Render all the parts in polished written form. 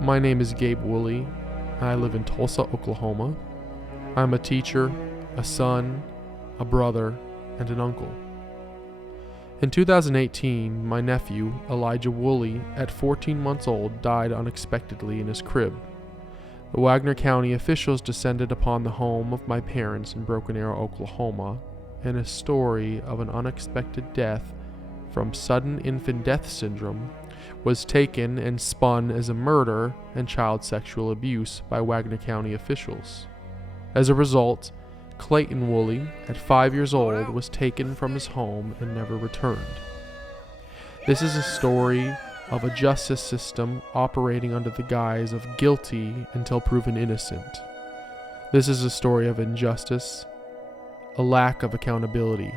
My name is Gabe Woolley, and I live in Tulsa, Oklahoma. I'm a teacher, a son, a brother, and an uncle. In 2018, my nephew, Elijah Woolley, at 14 months old, died unexpectedly in his crib. The Wagoner County officials descended upon the home of my parents in Broken Arrow, Oklahoma, and a story of an unexpected death from sudden infant death syndrome was taken and spun as a murder and child sexual abuse by Wagoner County officials. As a result, Clayton Woolley, at 5 years old, was taken from his home and never returned. This is a story of a justice system operating under the guise of guilty until proven innocent. This is a story of injustice, a lack of accountability.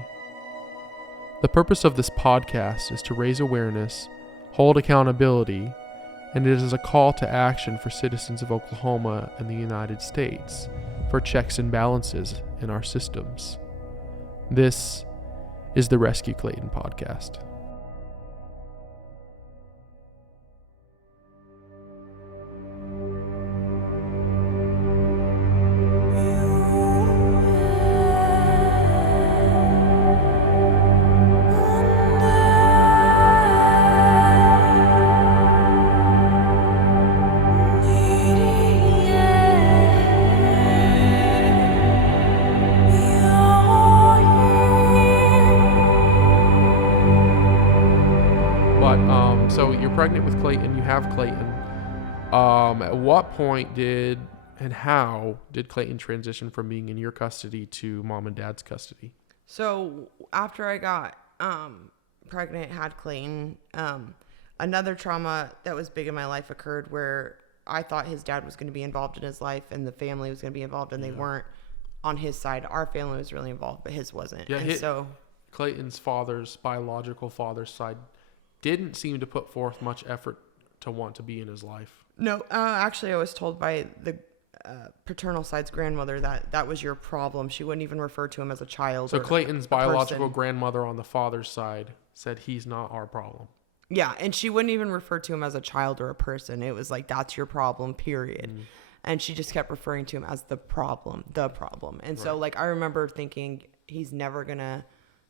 The purpose of this podcast is to raise awareness, hold accountability, and it is a call to action for citizens of Oklahoma and the United States for checks and balances in our systems. This is the Rescue Clayton podcast. So you're pregnant with Clayton, you have Clayton. At what point and how did Clayton transition from being in your custody to mom and dad's custody? So after I got pregnant, had Clayton, another trauma that was big in my life occurred where I thought his dad was going to be involved in his life and the family was going to be involved, and they weren't on his side. Our family was really involved, but his wasn't. Yeah, and so Clayton's biological father's side didn't seem to put forth much effort to want to be in his life. No, actually I was told by the paternal side's grandmother that was your problem. She wouldn't even refer to him as a child. So Clayton's biological grandmother on the father's side said he's not our problem. Yeah, and she wouldn't even refer to him as a child or a person. It was like, that's your problem, period. Mm. And she just kept referring to him as the problem. And so like I remember thinking he's never going to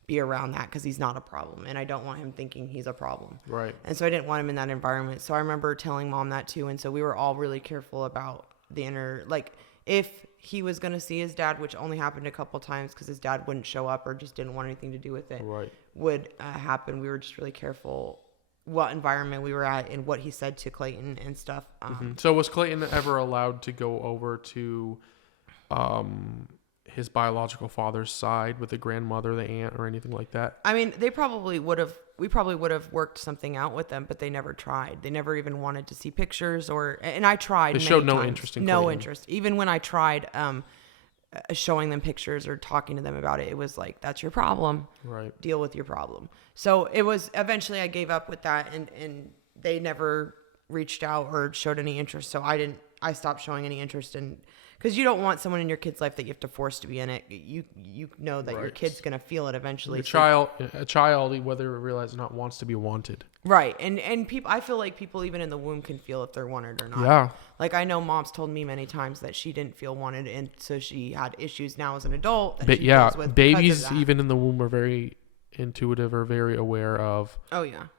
be around that because he's not a problem, and I don't want him thinking he's a problem. Right. And so I didn't want him in that environment. So I remember telling mom that too, and so we were all really careful about if he was going to see his dad, which only happened a couple times because his dad wouldn't show up or just didn't want anything to do with it. Right. Would happen. We were just really careful what environment we were at and what he said to Clayton and stuff. So was Clayton ever allowed to go over to his biological father's side with the grandmother, the aunt, or anything like that? I mean, we probably would have worked something out with them, but they never tried. They never even wanted to see pictures and I tried. They showed no interest in Clayton. No interest. Even when I tried showing them pictures or talking to them about it, it was like, that's your problem. Right. Deal with your problem. So it was, eventually I gave up with that, and they never reached out or showed any interest. So I stopped showing any interest in, because you don't want someone in your kid's life that you have to force to be in it. You know that your kid's going to feel it eventually. A child, whether you realize or not, wants to be wanted. Right. And people, I feel like people even in the womb can feel if they're wanted or not. Yeah. Like I know mom's told me many times that she didn't feel wanted, and so she had issues now as an adult. Babies even in the womb are very intuitive or very aware of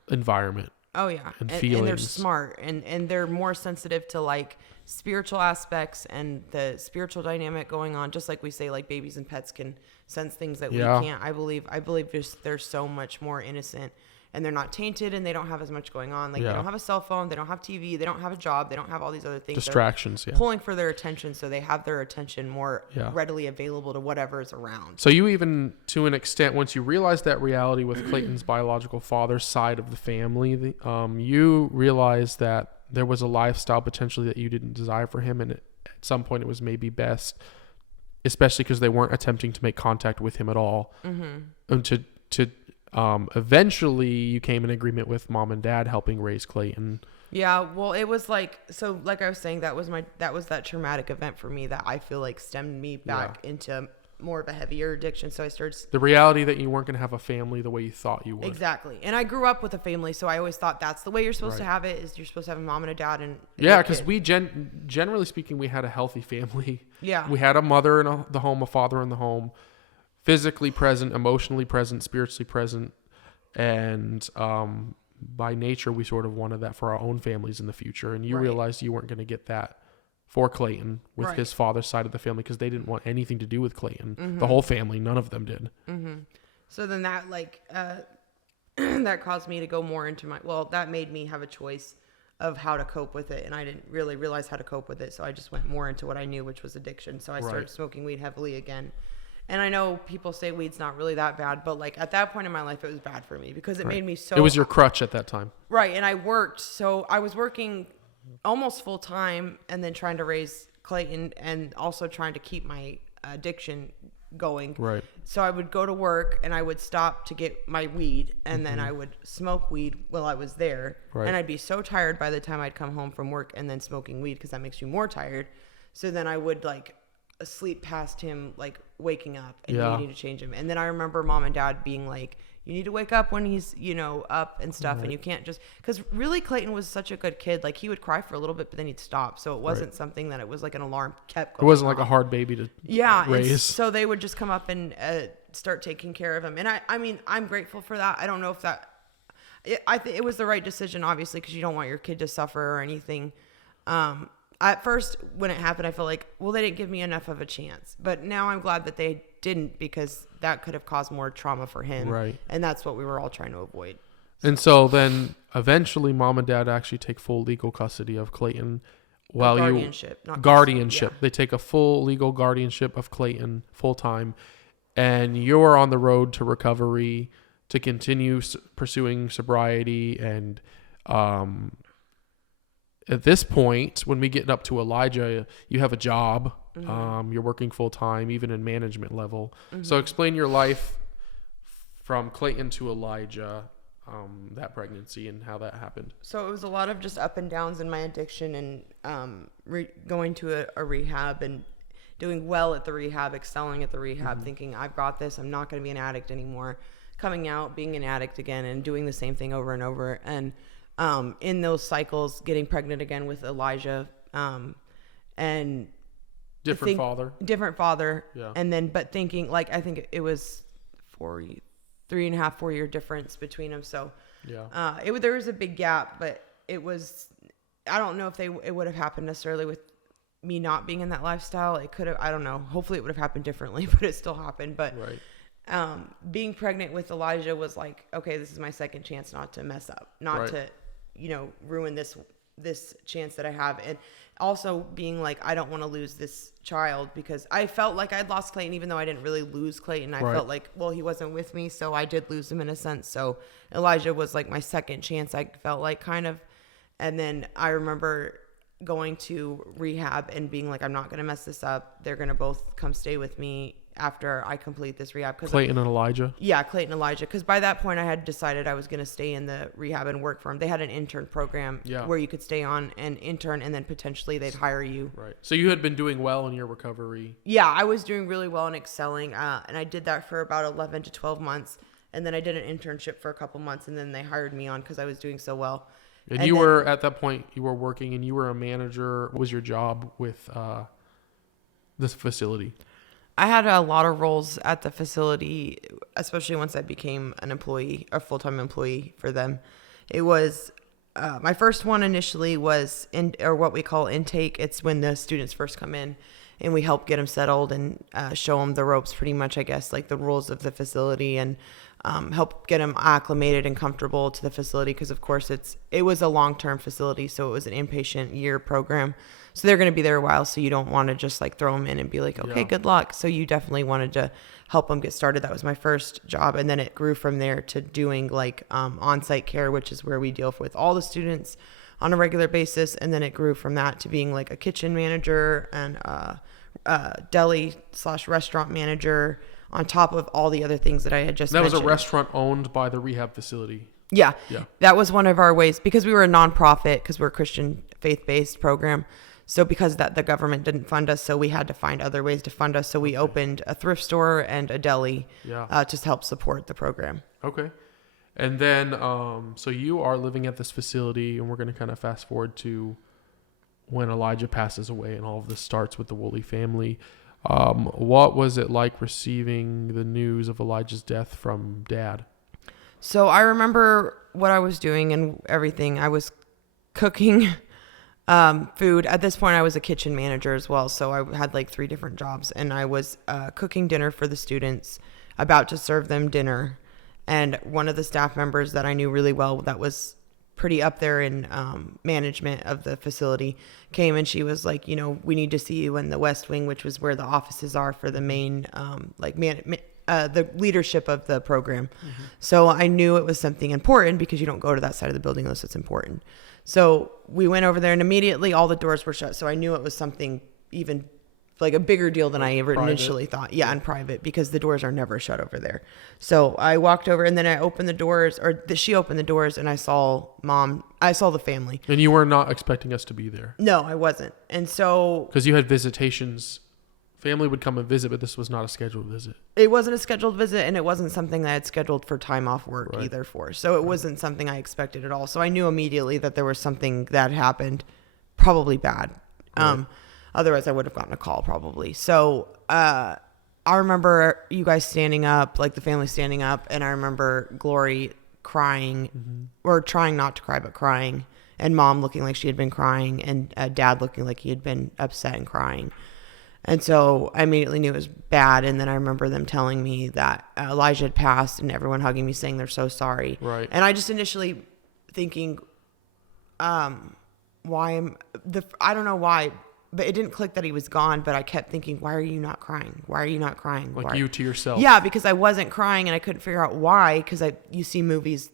environment. Oh yeah. And feelings. And they're smart and they're more sensitive to like spiritual aspects and the spiritual dynamic going on, just like we say, like babies and pets can sense things that we can't. I believe just they're so much more innocent, and they're not tainted, and they don't have as much going on. Like they don't have a cell phone, they don't have TV, they don't have a job, they don't have all these other things. Distractions, pulling for their attention, so they have their attention more readily available to whatever is around. So you even, to an extent, once you realized that reality with Clayton's biological father's side of the family, you realized that there was a lifestyle potentially that you didn't desire for him, and at some point it was maybe best, especially because they weren't attempting to make contact with him at all. Mm-hmm. Eventually you came in agreement with mom and dad helping raise Clayton. Yeah, well, it was like I was saying, that was that traumatic event for me that I feel like stemmed me back into more of a heavier addiction. So I started the reality that you weren't going to have a family the way you thought you would. Exactly. And I grew up with a family, so I always thought that's the way you're supposed to have it, is you're supposed to have a mom and a dad. And yeah, because we generally speaking, we had a healthy family. Yeah. We had a mother in the home, a father in the home, physically present, emotionally present, spiritually present. And by nature, we sort of wanted that for our own families in the future. And you realized you weren't going to get that for Clayton with his father's side of the family, because they didn't want anything to do with Clayton. The whole family, none of them did. So then that that caused me to go more into that made me have a choice of how to cope with it. And I didn't really realize how to cope with it. So I just went more into what I knew, which was addiction. So I started smoking weed heavily again. And I know people say weed's not really that bad, but like at that point in my life, it was bad for me because it made me so... It was your crutch at that time. Right. And I worked. So I was working almost full time and then trying to raise Clayton and also trying to keep my addiction going. Right. So I would go to work and I would stop to get my weed and then I would smoke weed while I was there. Right. And I'd be so tired by the time I'd come home from work and then smoking weed because that makes you more tired. So then I would like sleep past him, like waking up and needing to change him. And then I remember mom and dad being like, you need to wake up when he's, up and stuff. And you can't just, because really Clayton was such a good kid. Like he would cry for a little bit, but then he'd stop. So it wasn't something that it was like an alarm kept going. It wasn't like a hard baby to raise. So they would just come up and start taking care of him. And I mean, I'm grateful for that. I don't know if I think it was the right decision, obviously, because you don't want your kid to suffer or anything. At first, when it happened, I felt like, well, they didn't give me enough of a chance. But now I'm glad that they didn't, because that could have caused more trauma for him. Right. And that's what we were all trying to avoid. And so then eventually mom and dad actually take full legal custody of Clayton while guardianship. They take a full legal guardianship of Clayton full time. And you're on the road to recovery to continue pursuing sobriety. And at this point, when we get up to Elijah, you have a job. You're working full time, even in management level. So explain your life from Clayton to Elijah, that pregnancy and how that happened. So it was a lot of just up and downs in my addiction and going to a rehab and doing well at the rehab, excelling at the rehab, thinking I've got this. I'm not going to be an addict anymore. Coming out, being an addict again and doing the same thing over and over. And in those cycles, getting pregnant again with Elijah, and different father. Yeah. And then, but thinking like, I think it was 3.5-4 year difference between them. So, there was a big gap, but it was, I don't know if it would have happened necessarily with me not being in that lifestyle. It could have, I don't know. Hopefully it would have happened differently, but it still happened. But, being pregnant with Elijah was like, okay, this is my second chance not to mess up, not to, ruin this chance that I have. And also being like, I don't want to lose this child, because I felt like I'd lost Clayton, even though I didn't really lose Clayton. I felt like, well, he wasn't with me, so I did lose him in a sense. So Elijah was like my second chance, I felt like, kind of. And then I remember going to rehab and being like, I'm not going to mess this up. They're going to both come stay with me after I complete this rehab. Clayton and Elijah? Yeah, Clayton and Elijah. Because by that point, I had decided I was going to stay in the rehab and work for them. They had an intern program where you could stay on and intern, and then potentially they'd hire you. Right. So you had been doing well in your recovery. Yeah, I was doing really well and excelling. And I did that for about 11 to 12 months. And then I did an internship for a couple months, and then they hired me on because I was doing so well. And you were, at that point, you were working and you were a manager. What was your job with this facility? I had a lot of roles at the facility, especially once I became an employee, a full-time employee for them. It was, my first one initially was what we call intake. It's when the students first come in and we help get them settled and show them the ropes, pretty much, I guess, like the rules of the facility, and help get them acclimated and comfortable to the facility. Because of course it was a long-term facility, so it was an inpatient year program. So they're going to be there a while, so you don't want to just like throw them in and be like, okay, good luck. So you definitely wanted to help them get started. That was my first job. And then it grew from there to doing like on-site care, which is where we deal with all the students on a regular basis. And then it grew from that to being like a kitchen manager and deli/restaurant manager, on top of all the other things that I had just mentioned. That was a restaurant owned by the rehab facility. Yeah. That was one of our ways, because we were a nonprofit, because we're a Christian faith-based program. So because that the government didn't fund us, so we had to find other ways to fund us. So we opened a thrift store and a deli to help support the program. Okay. And then, so you are living at this facility, and we're going to kind of fast forward to when Elijah passes away, and all of this starts with the Woolley family. What was it like receiving the news of Elijah's death from Dad? So I remember what I was doing and everything. I was cooking food. At this point, I was a kitchen manager as well. So I had like 3 different jobs, and I was cooking dinner for the students, about to serve them dinner. And one of the staff members that I knew really well, that was pretty up there in management of the facility, came, and she was like, we need to see you in the West Wing, which was where the offices are for the main the leadership of the program. Mm-hmm. So I knew it was something important, because you don't go to that side of the building unless it's important. So we went over there, and immediately all the doors were shut. So I knew it was something even like a bigger deal than I ever initially thought. Yeah, in private, because the doors are never shut over there. So I walked over, and then I opened the doors, she opened the doors, and I saw the family. And you were not expecting us to be there? No, I wasn't. And so... Because you had visitations. Family would come and visit, but this was not a scheduled visit. It wasn't a scheduled visit, and it wasn't something that I had scheduled for time off work either for. So it wasn't something I expected at all. So I knew immediately that there was something that happened, probably bad. Right. Otherwise, I would have gotten a call probably. So I remember you guys standing up, like the family standing up, and I remember Glory crying, or trying not to cry, but crying, and Mom looking like she had been crying, and Dad looking like he had been upset and crying. And so I immediately knew it was bad. And then I remember them telling me that Elijah had passed, and everyone hugging me saying they're so sorry. Right. And I just initially thinking, I don't know why, but it didn't click that he was gone. But I kept thinking, why are you not crying? Why are you not crying? Like you to yourself. Yeah, because I wasn't crying, and I couldn't figure out why. Because you see movies,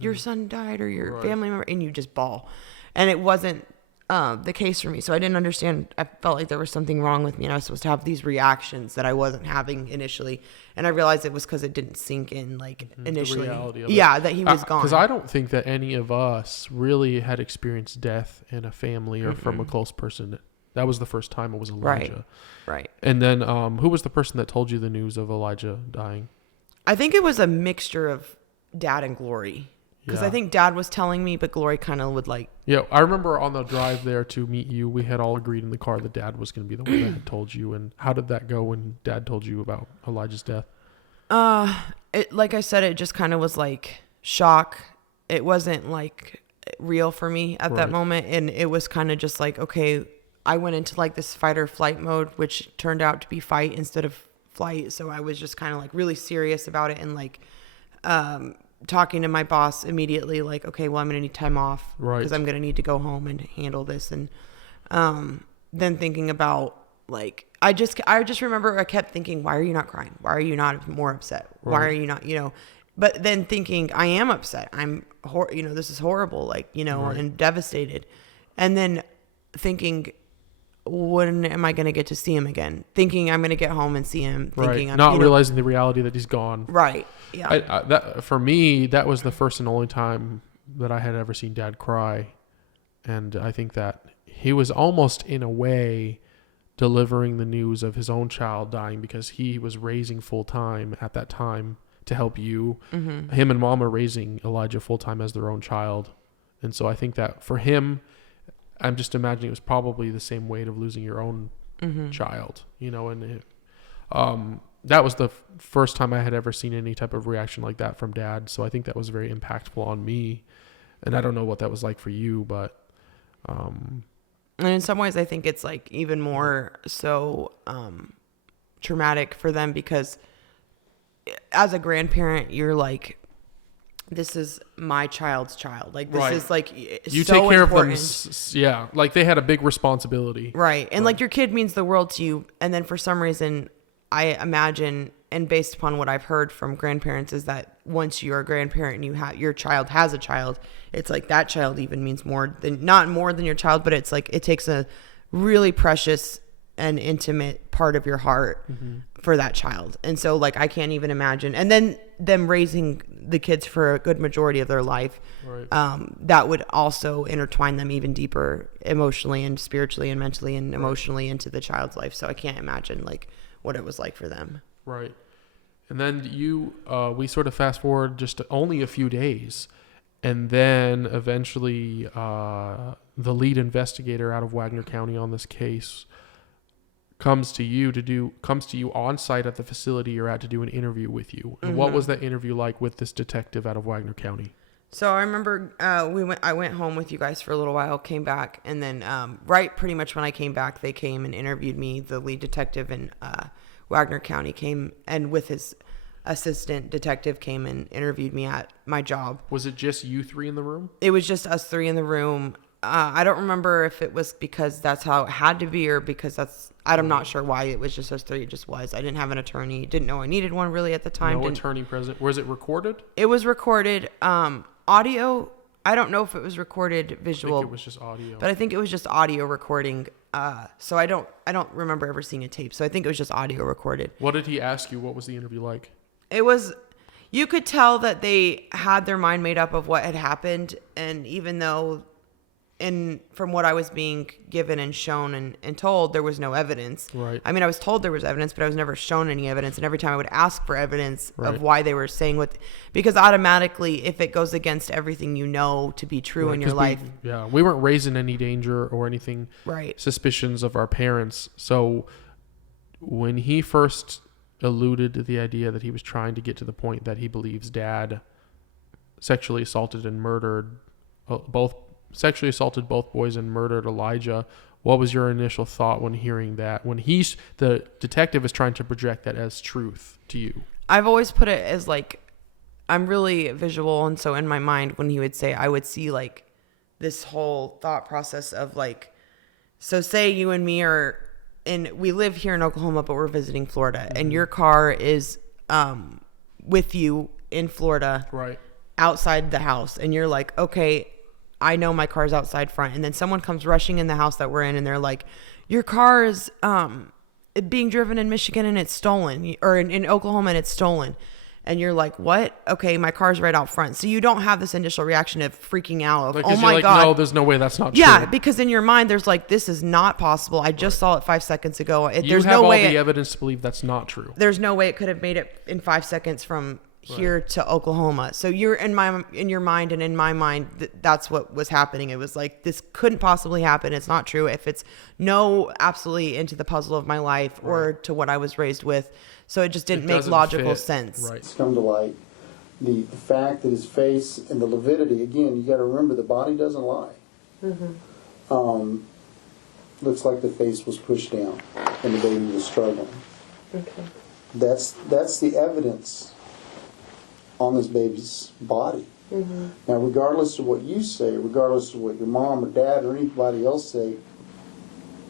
your son died or your family member, and you just bawl. And it wasn't the case for me. So I didn't understand. I felt like there was something wrong with me, and I was supposed to have these reactions that I wasn't having initially. And I realized it was because it didn't sink in initially. The reality of it. That he was gone. Because I don't think that any of us really had experienced death in a family or from a close person. That was the first time it was Elijah. Right. And then who was the person that told you the news of Elijah dying? I think it was a mixture of Dad and Glory. Because I think Dad was telling me, but Glory kind of would like... Yeah, I remember on the drive there to meet you, we had all agreed in the car that Dad was going to be the one that had told you. And how did that go when Dad told you about Elijah's death? Like I said, it just kind of was like shock. It wasn't like real for me at that moment. And it was kind of just like, okay, I went into like this fight or flight mode, which turned out to be fight instead of flight. So I was just kind of like really serious about it, and like... talking to my boss immediately, like, okay, well, I'm going to need time off because I'm going to need to go home and handle this. And then thinking about, like, I just remember I kept thinking, why are you not crying? Why are you not more upset? Why are you not, but then thinking, I am upset. This is horrible, like, and devastated. And then thinking, when am I going to get to see him again? Thinking I'm going to get home and see him. Thinking I'm not realizing the reality that he's gone. Right. Yeah. That for me, that was the first and only time that I had ever seen Dad cry, and I think that he was almost in a way delivering the news of his own child dying, because he was raising full time at that time to help you. Mm-hmm. Him and Mom are raising Elijah full time as their own child, and so I think that for him, I'm just imagining it was probably the same weight of losing your own child, and that was the first time I had ever seen any type of reaction like that from Dad. So I think that was very impactful on me, and I don't know what that was like for you, but and in some ways I think it's like even more so traumatic for them, because as a grandparent, you're like, this is my child's child. Like, this is like, you so take care important. of them. Yeah. Like they had a big responsibility. Right. And like your kid means the world to you. And then for some reason, I imagine, and based upon what I've heard from grandparents, is that once you're a grandparent and your child has a child, it's like that child even means more than, not more than your child, but it's like, it takes a really precious an intimate part of your heart for that child. And so like, I can't even imagine. And then them raising the kids for a good majority of their life, that would also intertwine them even deeper emotionally and spiritually and mentally and emotionally into the child's life. So I can't imagine like what it was like for them. Right. And then we sort of fast forward just only a few days, and then eventually the lead investigator out of Wagoner County on this case comes to you on site at the facility you're at to do an interview with you. And what was that interview like with this detective out of Wagoner County? So I remember I went home with you guys for a little while, came back, and then pretty much when I came back, they came and interviewed me. The lead detective in Wagoner County came, and with his assistant detective came and interviewed me at my job. Was it just you three in the room? It was just us three in the room. I don't remember if it was because that's how it had to be or because I'm not sure why it was just us three. It just was. I didn't have an attorney. Didn't know I needed one really at the time. No attorney present. Was it recorded? It was recorded. Audio. I don't know if it was recorded visual. I think it was just audio. But I think it was just audio recording. So I don't remember ever seeing a tape. So I think it was just audio recorded. What did he ask you? What was the interview like? It was, you could tell that they had their mind made up of what had happened. And even though, from what I was being given and shown and told, there was no evidence. Right. I mean, I was told there was evidence, but I was never shown any evidence. And every time I would ask for evidence of why they were saying because automatically, if it goes against everything you know to be true in your life. We weren't raised in any danger or anything. Right. Suspicions of our parents. So when he first alluded to the idea that he was trying to get to the point that he believes dad sexually assaulted and murdered both boys and murdered Elijah, what was your initial thought when hearing that, when the detective is trying to project that as truth to you? I've always put it as like, I'm really visual, and so in my mind when he would say, I would see like this whole thought process of like, so say you and me are we live here in Oklahoma, but we're visiting Florida, and your car is with you in Florida, right, outside the house, and you're like, okay, I know my car's outside front, and then someone comes rushing in the house that we're in, and they're like, your car is being driven in Michigan and it's stolen, or in Oklahoma and it's stolen. And you're like, what? Okay, my car's right out front. So you don't have this initial reaction of freaking out of, like, oh my God. No, there's no way that's not true. Yeah, because in your mind, there's like, this is not possible. I just saw it 5 seconds ago. There's no way. You have all the evidence to believe that's not true. There's no way it could have made it in 5 seconds from here to Oklahoma. So you're in your mind and in my mind, that's what was happening. It was like, this couldn't possibly happen. It's not true. If it's absolutely into the puzzle of my life or to what I was raised with. So it just didn't make logical sense. Right. It's come to light. The fact that his face and the lividity, again, you got to remember the body doesn't lie. Mm-hmm. Looks like the face was pushed down and the baby was struggling. Okay. That's the evidence on this baby's body. Mm-hmm. Now, regardless of what you say, regardless of what your mom or dad or anybody else say,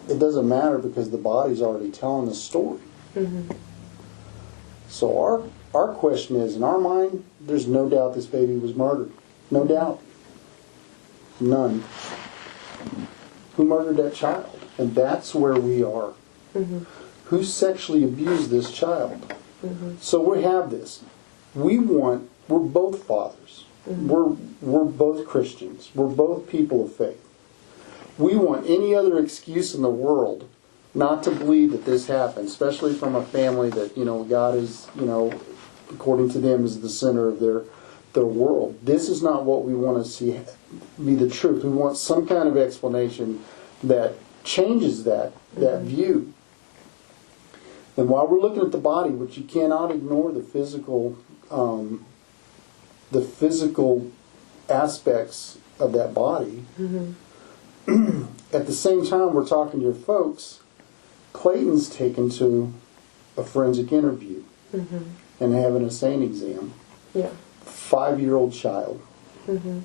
it doesn't matter because the body's already telling the story. Mm-hmm. So our question is, in our mind, there's no doubt this baby was murdered. No doubt. None. Who murdered that child? And that's where we are. Mm-hmm. Who sexually abused this child? Mm-hmm. So we have this. We're both fathers. Mm-hmm. We're both Christians. We're both people of faith. We want any other excuse in the world not to believe that this happened, especially from a family that, God is, according to them, is the center of their world. This is not what we want to see be the truth. We want some kind of explanation that changes that view. And while we're looking at the body, which you cannot ignore the physical aspects of that body, mm-hmm. At the same time we're talking to your folks, Clayton's taken to a forensic interview mm-hmm. and having a SANE exam. Yeah. 5-year-old child. Mm-hmm.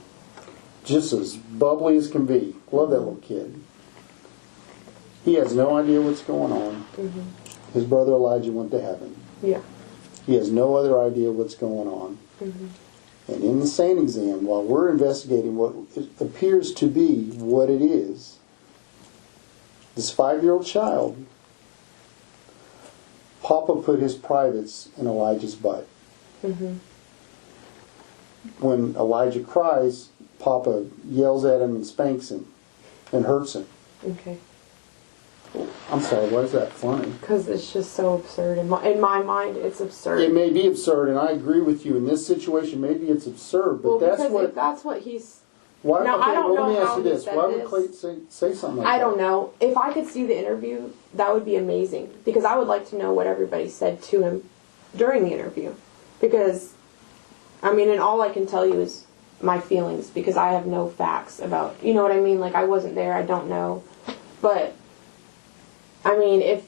Just as bubbly as can be. Love that little kid. He has no idea what's going on. Mm-hmm. His brother Elijah went to heaven. Yeah. He has no other idea what's going on. Mm-hmm. And in the SANE exam, while we're investigating what appears to be what it is, this 5-year-old child Papa put his privates in Elijah's butt. When Elijah cries, Papa yells at him and spanks him and hurts him. Okay. I'm sorry, why is that funny? Because it's just so absurd. In my mind, it's absurd. It may be absurd, and I agree with you. In this situation, maybe it's absurd, but if that's what he's... Why, now, I don't know let me ask how you this. he said Why would this. Clayton say something like that? I don't know. If I could see the interview, that would be amazing. Because I would like to know what everybody said to him during the interview. Because, I mean, and all I can tell you is my feelings. Because I have no facts about, you know what I mean? Like, I wasn't there. I don't know. But, I mean, if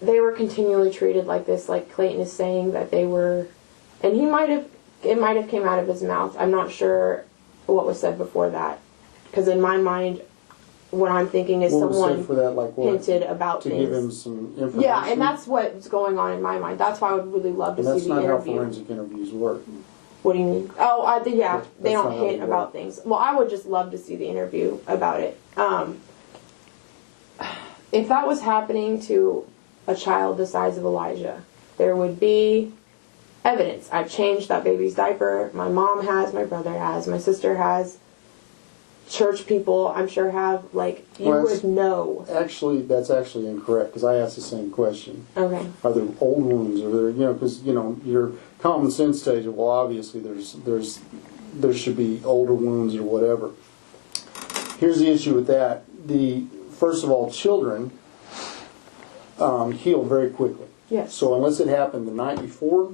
they were continually treated like this, like Clayton is saying that they were... And it might have came out of his mouth. I'm not sure what was said before that. Because in my mind, what I'm thinking is What was someone said for that, like what? hinted about to things. give him some information? Yeah, and that's what's going on in my mind. That's why I would really love to And see the that's not how interview. forensic interviews work. What do you mean? Oh, they That's don't not how hint they about work. things. Well, I would just love to see the interview about it. If that was happening to a child the size of Elijah, there would be evidence. I've changed that baby's diaper. My mom has, my brother has, my sister has. Church people, I'm sure, have. Like, you would know. Actually, that's actually incorrect, because I asked the same question. Okay. Are there old wounds? Are there, because, your common sense tells you, well, obviously there should be older wounds or whatever. Here's the issue with that. First of all, children heal very quickly. Yes. So unless it happened the night before,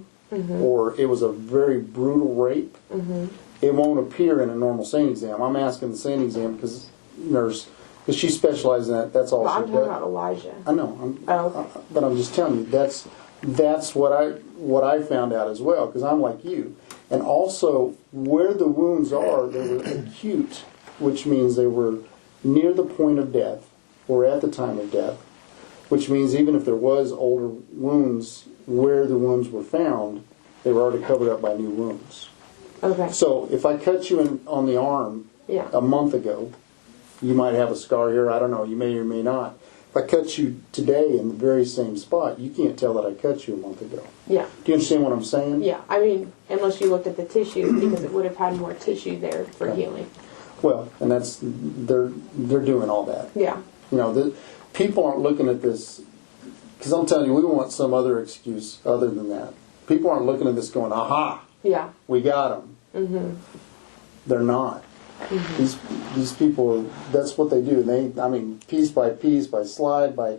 or it was a very brutal rape, it won't appear in a normal SANE exam. I'm asking the SANE exam because she specializes in that. That's all But she I'm does. talking about Elijah. I know. Okay. But I'm just telling you that's what I found out as well, because I'm like you. And also, where the wounds are, they were acute, which means they were near the point of death or at the time of death, which means even if there was older wounds, where the wounds were found, they were already covered up by new wounds. Okay. So if I cut you on the arm Yeah. a month ago, you might have a scar here. I don't know. You may or may not. If I cut you today in the very same spot, you can't tell that I cut you a month ago. Yeah. Do you understand what I'm saying? Yeah. I mean, unless you looked at the tissue, because it would have had more tissue there for Okay. healing. Well, and they're doing all that. Yeah. The people aren't looking at this, because I'm telling you, we want some other excuse other than that. People aren't looking at this going, aha, Yeah. we got them. They're not. These people, that's what they do. Piece by piece, by slide, by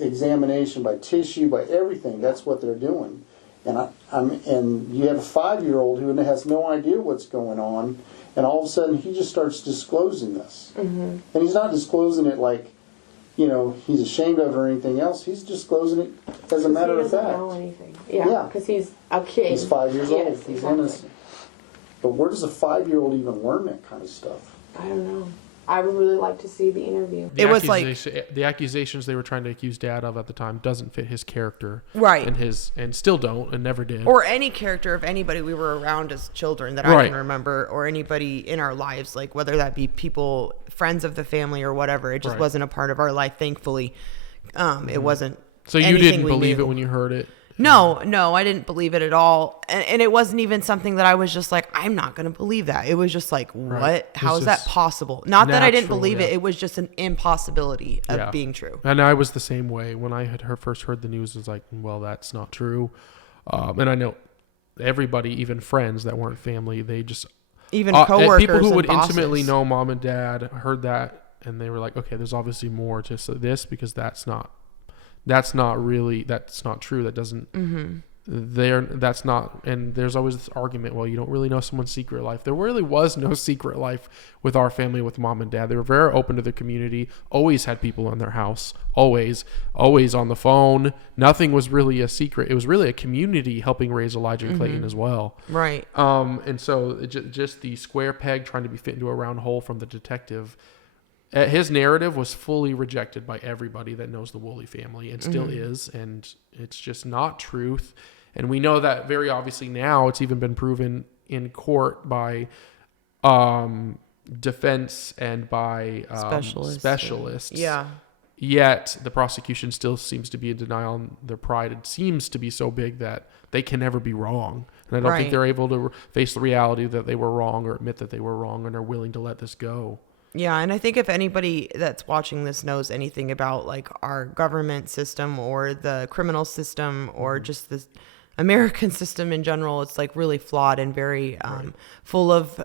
examination, by tissue, by everything. That's what they're doing. And you have a 5-year-old who has no idea what's going on, and all of a sudden he just starts disclosing this. And he's not disclosing it like, he's ashamed of it or anything else. He's disclosing it as a matter of fact. He doesn't know anything. Yeah. Because he's a kid. He's 5 years old. Yes, He's exactly. innocent. But where does a 5-year-old even learn that kind of stuff? I don't know. I would really like to see the interview. The accusations they were trying to accuse Dad of at the time doesn't fit his character, Right. and still don't, and never did. Or any character of anybody we were around as children that I Right. can remember, or anybody in our lives, like whether that be people, friends of the family or whatever. It just Right. wasn't a part of our life, thankfully. It wasn't. So you anything didn't we believe knew. it when you heard it? No, I didn't believe it at all. And it wasn't even something that I was just like, I'm not going to believe that. It was just like, what? Right. How It's is that just possible? Not that I didn't natural, believe yeah. it. It was just an impossibility of being true. And I was the same way. When I had first heard the news, it was like, well, that's not true. And I know everybody, even friends that weren't family, they just... Even coworkers people who and would bosses. intimately know mom and dad heard that, and they were like, okay, there's obviously more to this, because that's not true. That doesn't... That's not, and there's always this argument, well, you don't really know someone's secret life. There really was no secret life with our family, with mom and dad. They were very open to the community, always had people in their house, always on the phone. Nothing was really a secret. It was really a community helping raise Elijah and Clayton as well. Right. And so just the square peg trying to be fit into a round hole from the detective. His narrative was fully rejected by everybody that knows the Woolley family, and still is, and it's just not truth. And we know that very obviously now. It's even been proven in court by defense and by specialists. Yeah. Yet the prosecution still seems to be in denial, and their pride, it seems to be so big that they can never be wrong. And I don't think they're able to face the reality that they were wrong or admit that they were wrong and are willing to let this go. Yeah, and I think if anybody that's watching this knows anything about like our government system or the criminal system or just the American system in general, it's like really flawed and very full of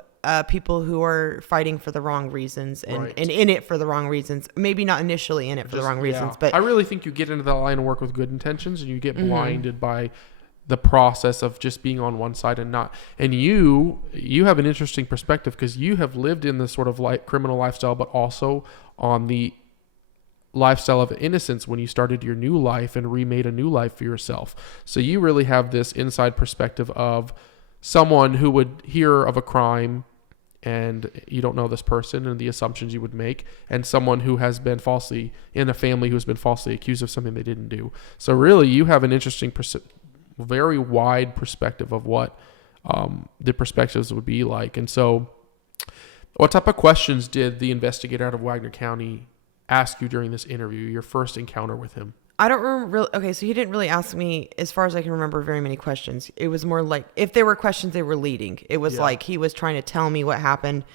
people who are fighting for the wrong reasons and in it for the wrong reasons. Maybe not initially in it for the wrong reasons, but I really think you get into that line of work with good intentions and you get blinded by the process of just being on one side and not. And you have an interesting perspective because you have lived in this sort of like criminal lifestyle, but also on the lifestyle of innocence when you started your new life and remade a new life for yourself. So you really have this inside perspective of someone who would hear of a crime and you don't know this person and the assumptions you would make, and someone who has been falsely in a family who's been falsely accused of something they didn't do. So really you have an interesting very wide perspective of what the perspectives would be like. And so what type of questions did the investigator out of Wagoner County ask you during this interview, your first encounter with him? I don't remember. Okay, so he didn't really ask me, as far as I can remember, very many questions. It was more like, if there were questions, they were leading. It was like he was trying to tell me what happened,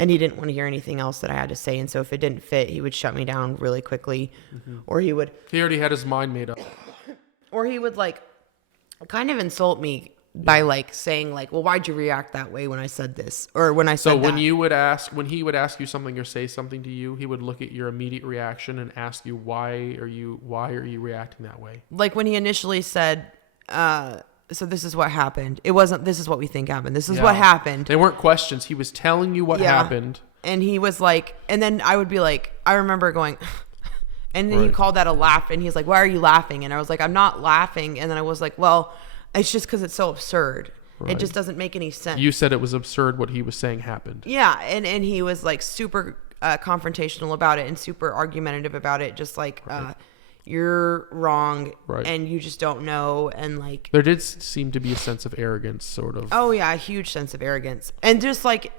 and he didn't want to hear anything else that I had to say. And so if it didn't fit, he would shut me down really quickly, or he already had his mind made up. Or he would like kind of insult me by like saying like, well, why'd you react that way when I said this or when I said that? So when he would ask you something or say something to you, he would look at your immediate reaction and ask you, why are you reacting that way? Like when he initially said, so this is what happened. It wasn't, this is what we think happened. This is what happened. They weren't questions. He was telling you what happened. And he was like, and then I would be like, I remember going, and then he called that a laugh, and he's like, why are you laughing? And I was like, I'm not laughing. And then I was like, well, it's just because it's so absurd. Right. It just doesn't make any sense. You said it was absurd what he was saying happened. Yeah, and he was like super confrontational about it and super argumentative about it, just like, you're wrong, and you just don't know, and like... There did seem to be a sense of arrogance, sort of. Oh, yeah, a huge sense of arrogance. And just like...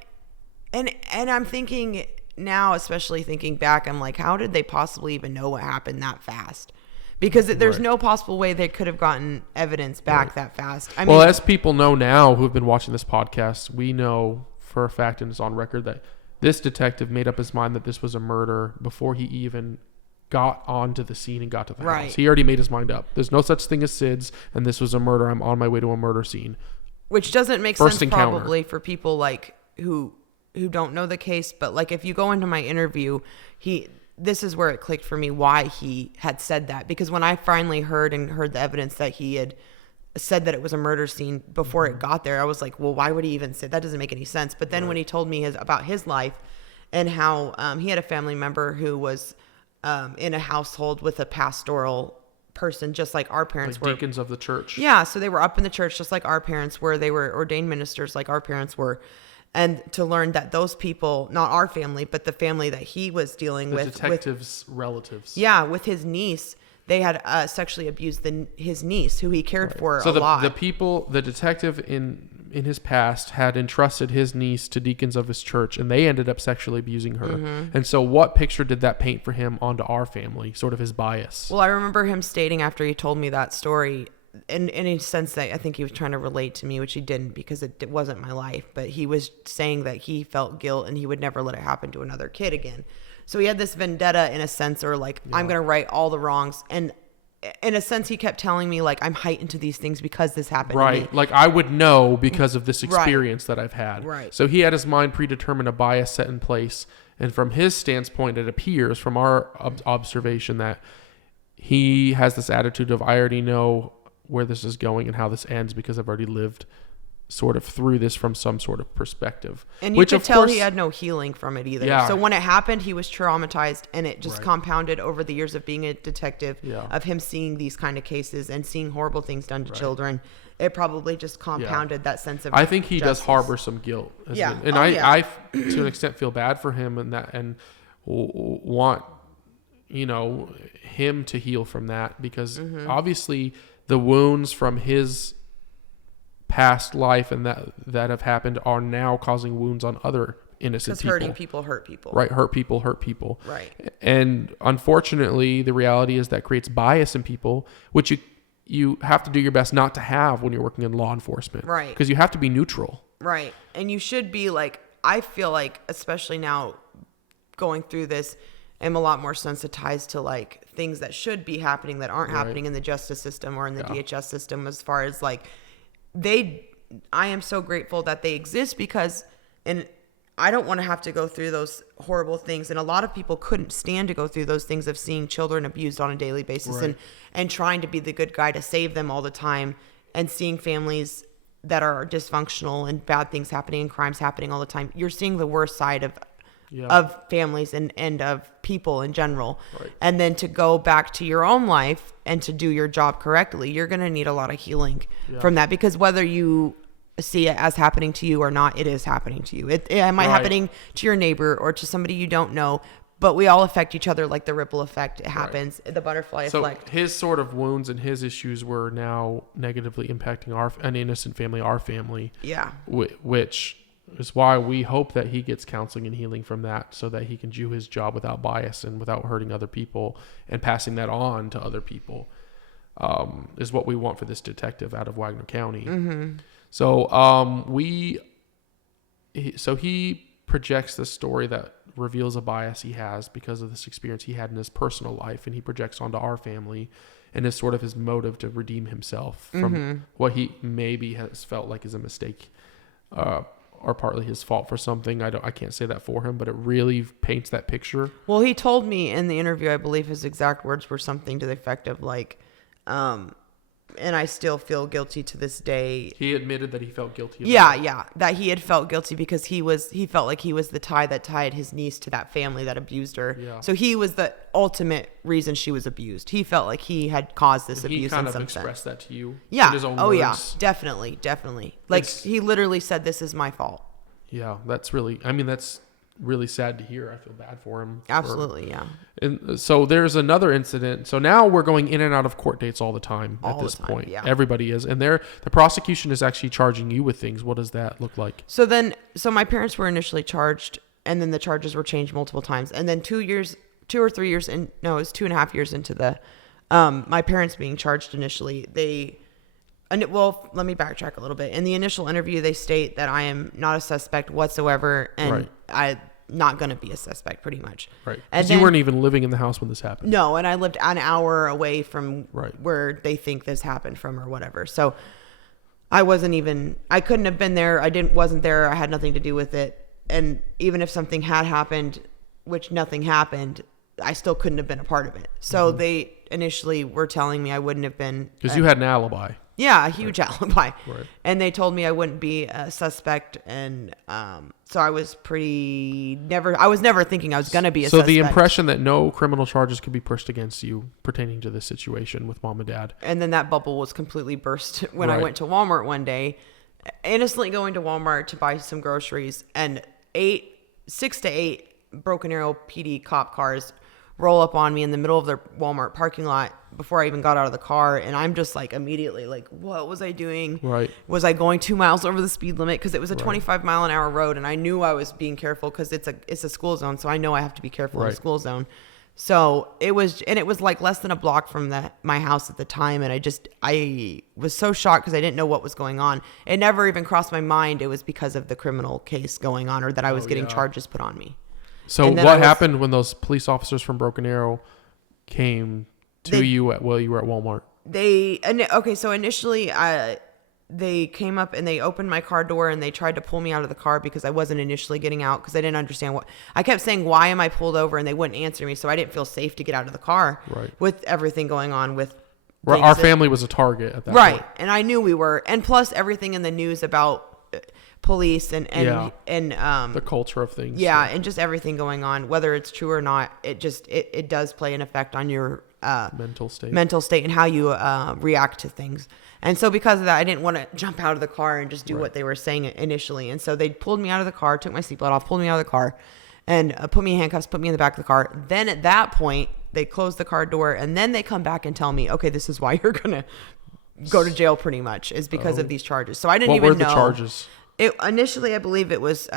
And I'm thinking... Now, especially thinking back, I'm like, how did they possibly even know what happened that fast? Because there's no possible way they could have gotten evidence back that fast. I mean, well, as people know now who have been watching this podcast, we know for a fact, and it's on record, that this detective made up his mind that this was a murder before he even got onto the scene and got to the house. He already made his mind up. There's no such thing as SIDS, and this was a murder. I'm on my way to a murder scene. Which doesn't make sense probably for people like who don't know the case, but like if you go into my interview, this is where it clicked for me why he had said that, because when I finally heard the evidence that he had said that it was a murder scene before it got there, I was like, well, why would he even say that? Doesn't make any sense. But then when he told me about his life and how he had a family member who was in a household with a pastoral person, just like our parents were. Deacons of the church. Yeah, so they were up in the church just like our parents were. They were ordained ministers like our parents were. And to learn that those people, not our family, but the family that he was dealing with. The detective's relatives. Yeah, with his niece. They had sexually abused his niece, who he cared for a lot. So the detective in his past had entrusted his niece to deacons of his church, and they ended up sexually abusing her. Mm-hmm. And so what picture did that paint for him onto our family, sort of his bias? Well, I remember him stating after he told me that story, in a sense that I think he was trying to relate to me, which he didn't, because it wasn't my life, but he was saying that he felt guilt and he would never let it happen to another kid again. So he had this vendetta in a sense, or like, I'm going to right all the wrongs. And in a sense, he kept telling me like, I'm heightened to these things because this happened to me. Like I would know because of this experience that I've had. Right. So he had his mind predetermined, a bias set in place. And from his standpoint, it appears from our observation that he has this attitude of, I already know where this is going and how this ends because I've already lived sort of through this from some sort of perspective. And you could tell he had no healing from it either. Yeah. So when it happened, he was traumatized, and it just compounded over the years of being a detective, of him seeing these kind of cases and seeing horrible things done to children. It probably just compounded that sense of I think he justice. does harbor some guilt. Yeah. And I to an extent feel bad for him and want, him to heal from that, because obviously the wounds from his past life and that have happened are now causing wounds on other innocent because people. hurting people hurt people. Right, hurt people. Right. And unfortunately, the reality is that creates bias in people, which you have to do your best not to have when you're working in law enforcement. Right. Because you have to be neutral. Right. And you should be like, I feel like, especially now going through this, I'm a lot more sensitized to like things that should be happening that aren't happening in the justice system or in the DHS system, as far as like I am so grateful that they exist, because, and I don't want to have to go through those horrible things. And a lot of people couldn't stand to go through those things of seeing children abused on a daily basis and trying to be the good guy to save them all the time, and seeing families that are dysfunctional and bad things happening and crimes happening all the time. You're seeing the worst side of families and of people in general. Right. And then to go back to your own life and to do your job correctly, you're going to need a lot of healing from that, because whether you see it as happening to you or not, it is happening to you. It might happening to your neighbor or to somebody you don't know, but we all affect each other, like the ripple effect. It happens, the butterfly effect. So his sort of wounds and his issues were now negatively impacting an innocent family, our family. Yeah. Which is why we hope that he gets counseling and healing from that, so that he can do his job without bias and without hurting other people and passing that on to other people, is what we want for this detective out of Wagoner County. Mm-hmm. So he projects this story that reveals a bias he has because of this experience he had in his personal life, and he projects onto our family, and is sort of his motive to redeem himself from what he maybe has felt like is a mistake, or partly his fault for something. I can't say that for him, but it really paints that picture. Well, he told me in the interview, I believe his exact words were something to the effect of like, and I still feel guilty to this day. He admitted that he felt guilty. That he had felt guilty because he felt like he was the tie that tied his niece to that family that abused her. Yeah. So he was the ultimate reason she was abused. He felt like he had caused this abuse. He kind of expressed that to you. Yeah. In his own words. Yeah, definitely. Like he literally said, "This is my fault." Yeah, that's really sad to hear. I feel bad for him. Absolutely, yeah. And so there's another incident. So now we're going in and out of court dates all the time at this point. Yeah. Everybody is. And the prosecution is actually charging you with things. What does that look like? So my parents were initially charged, and then the charges were changed multiple times. And then 2 or 3 years in, no, it was 2.5 years into the, my parents being charged initially, let me backtrack a little bit. In the initial interview, they state that I am not a suspect whatsoever, and I'm not going to be a suspect, pretty much. Right. Because you weren't even living in the house when this happened. No, and I lived an hour away from where they think this happened from or whatever. So I couldn't have been there. Wasn't there. I had nothing to do with it. And even if something had happened, which nothing happened, I still couldn't have been a part of it. So they initially were telling me I wouldn't have been. Because you had an alibi. Yeah, a huge alibi. Right. And they told me I wouldn't be a suspect. And so I was never thinking I was going to be a suspect. So the impression that no criminal charges could be pushed against you pertaining to this situation with mom and dad. And then that bubble was completely burst when I went to Walmart one day, innocently going to Walmart to buy some groceries, and 6 to 8 Broken Arrow PD cop cars roll up on me in the middle of their Walmart parking lot before I even got out of the car. And I'm just like immediately like, what was I doing? Right. Was I going 2 miles over the speed limit? Because it was a 25-mile-an-hour road, and I knew I was being careful because it's a school zone. So I know I have to be careful in a school zone. So it was like less than a block from my house at the time. And I was so shocked because I didn't know what was going on. It never even crossed my mind it was because of the criminal case going on, or that I was getting charges put on me. So what happened when those police officers from Broken Arrow came to you while you were at Walmart? So initially they came up and they opened my car door and they tried to pull me out of the car because I wasn't initially getting out, because I didn't understand what I kept saying. Why am I pulled over? And they wouldn't answer me, so I didn't feel safe to get out of the car with everything going on with. Our family was a target at that point. And I knew we were, and plus everything in the news about police and the culture of things. And just everything going on, whether it's true or not, it does play an effect on your mental state and how you react to things. And so because of that, I didn't want to jump out of the car and just do what they were saying initially. And so they pulled me out of the car, took my seatbelt off, pulled me out of the car, and put me in handcuffs, put me in the back of the car. Then at that point, they closed the car door, and then they come back and tell me, okay, this is why you're gonna go to jail, pretty much, is because of these charges. So I didn't even know. What were the charges? Initially, I believe it was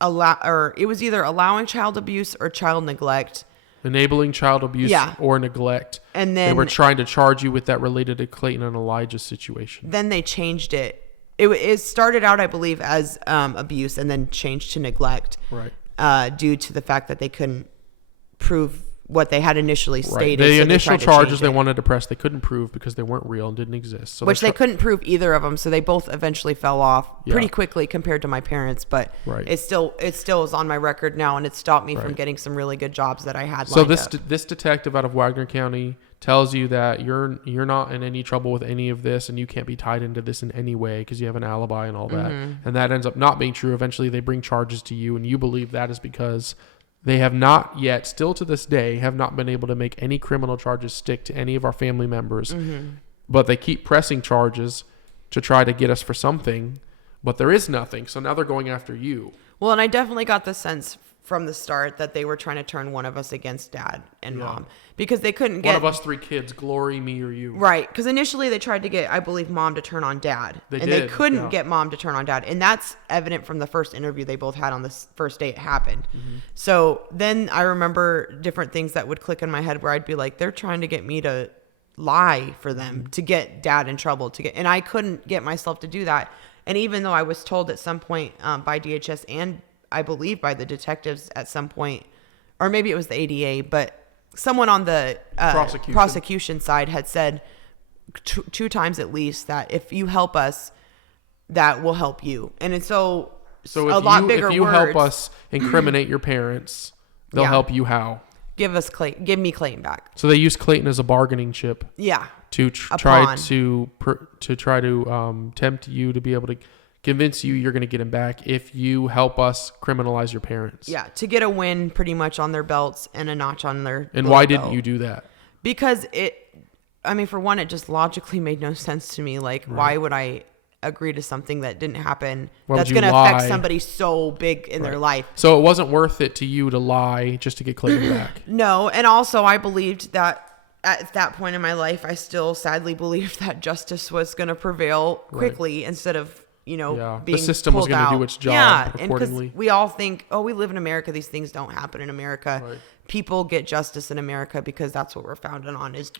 it was either allowing child abuse or child neglect. Enabling child abuse or neglect. And then they were trying to charge you with that related to Clayton and Elijah's situation. Then they changed it. It started out, I believe, as abuse and then changed to neglect. Right. Due to the fact that they couldn't prove what they had initially stated. The initial charges they wanted to press, they couldn't prove because they weren't real and didn't exist. So which they couldn't prove either of them, so they both eventually fell off pretty quickly compared to my parents. But it still is on my record now, and it stopped me from getting some really good jobs that I had. So this detective out of Wagoner County tells you that you're not in any trouble with any of this, and you can't be tied into this in any way because you have an alibi and all that. And that ends up not being true. Eventually, they bring charges to you, and you believe that is because they have not yet, still to this day, have not been able to make any criminal charges stick to any of our family members. But they keep pressing charges to try to get us for something, but there is nothing. So now they're going after you. Well, and I definitely got the sense from the start that they were trying to turn one of us against dad and mom because they couldn't get one of us three kids, Glory, me, or you. Right. Because initially they tried to get, I believe, mom to turn on dad. They couldn't get mom to turn on dad. And that's evident from the first interview they both had on the first day it happened. So then I remember different things that would click in my head where I'd be like, they're trying to get me to lie for them to get dad in trouble and I couldn't get myself to do that. And even though I was told at some point by DHS and I believe by the detectives at some point, or maybe it was the ADA, but someone on the prosecution side had said two times at least that if you help us, that will help you. And it's so a lot bigger words. If you help us incriminate your parents, they'll help you how? Give me Clayton back. So they use Clayton as a bargaining chip. Yeah. To try to tempt you to be able to convince you you're going to get him back if you help us criminalize your parents. Yeah, to get a win pretty much on their belts and a notch on their And why didn't you do that? Because for one, it just logically made no sense to me. Like, why would I agree to something that didn't happen that's going to affect somebody so big in their life? So it wasn't worth it to you to lie just to get Clayton back? No, and also I believed that at that point in my life, I still sadly believed that justice was going to prevail quickly instead of being the system was going to do its job accordingly. And we all think, we live in America. These things don't happen in America. Right. People get justice in America because that's what we're founded on is,